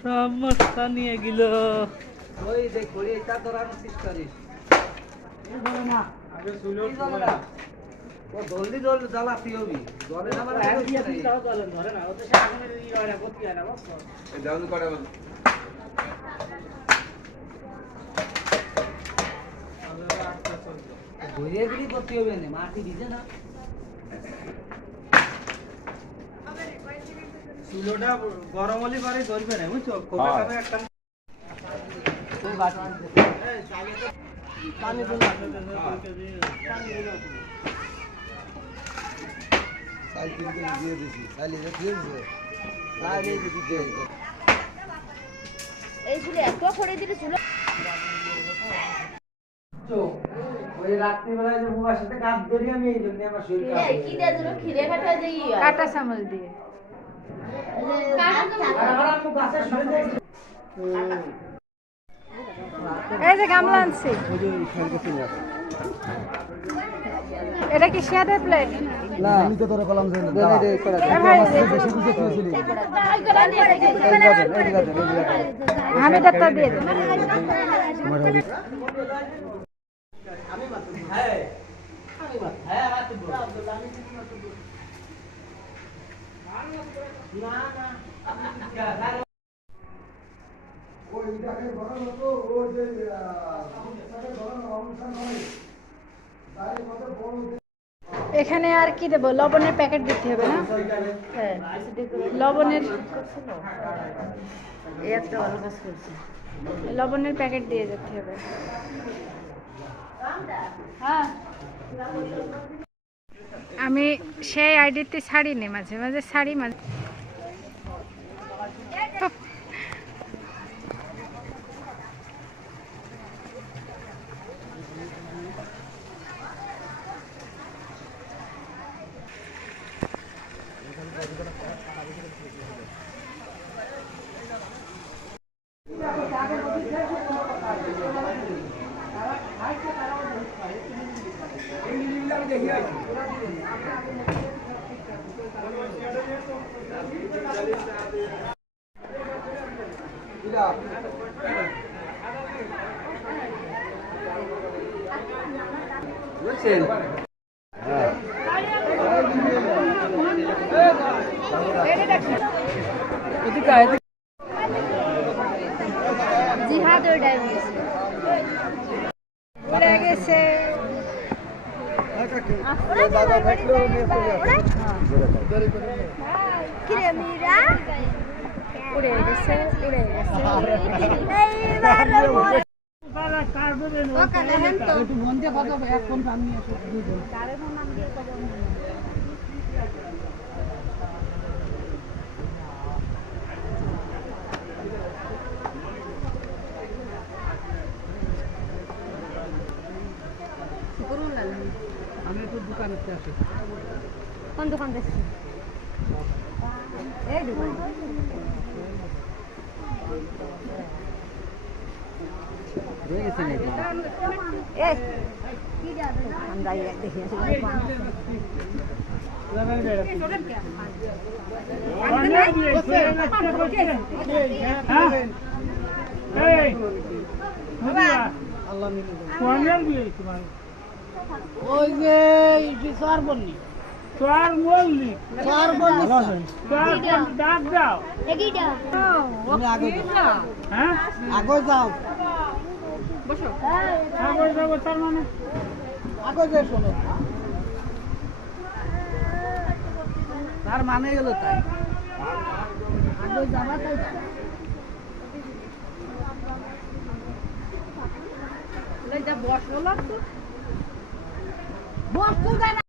সমস্যা নিয়ে গেল ওই দেখ ওই এটা ধরানো চেষ্টা করিস না আগে শুলো ও জলদি জলদি জ্বালাতে হবে জলে না মানে ধরে না ও তো আগুনের ই হয় না গতি হয় না বুঝছো এই ডাউন করে বল ধরে ধরে গতি হবে না মাটি ভিজে না চুলোটা গরম হলে পরে ধরবে না বুঝছো কোপে কোপে একটা তুই বাটি এই চালে তো পানি দিন সাইল কিনতে দিয়ে দিছি সাইলে যে দিয়েছে সাইলে যে দিতে এই চুলে এত করে দিলে চুলো তো ওই রাত্রি বেলা যে মুবার সাথে কাজ করি আমি এই জন্য আমার শরীর খারাপ কি দিয়ে দিল খিদে কাটা দেই কাটা চামচ দিয়ে এই যে গামলা আনছি এটা কি শেয়ারের প্লেট না আমি তো তোরে কলম দেন না বেশি কিছু খেয়েছিলি আমি ডাক্তার দিয়ে দেব আমি মাত্র হ্যাঁ আমি মাত্র হ্যাঁ রাত না না ওই ইটাকে বড় হতো ও যে সামনে বড় অনুষ্ঠান হয় তাই কত বড় এখানে আর কি দেব লবণের প্যাকেট দিতে হবে না হ্যাঁ লবণের এই একটা ভালো কাজ করছে লবণের প্যাকেট দিয়ে যেতে হবে হ্যাঁ আমি সেই আইডিতে ছাড়ি নি মাঝে মাঝে ছাড়ি মাঝে বুঝছেন জিহাদ ওই ডায়াবেটিস পড়ে গেছে দাদা থাকলেও নিয়ে চলে আসে কি রে মীরা উড়ে গেছে উড়ে গেছে একটু মন দিয়ে কথা এক ফোন কান নিয়ে আসো দুজন আমি একটু দোকানে আসি কোন দোকান দেখছি এই দোকান হয়ে গেছে নাকি এই কি যাবে আমরা দেখি ওই যে চার বললি চার বললি ডাক দাও তুমি আগে যাও হ্যাঁ আগে যাও বসো আগে যাও তার মানে আগে যাও শোনো তার মানে গেল তাই আগে যাবা তাই বসো লাগতো বসতো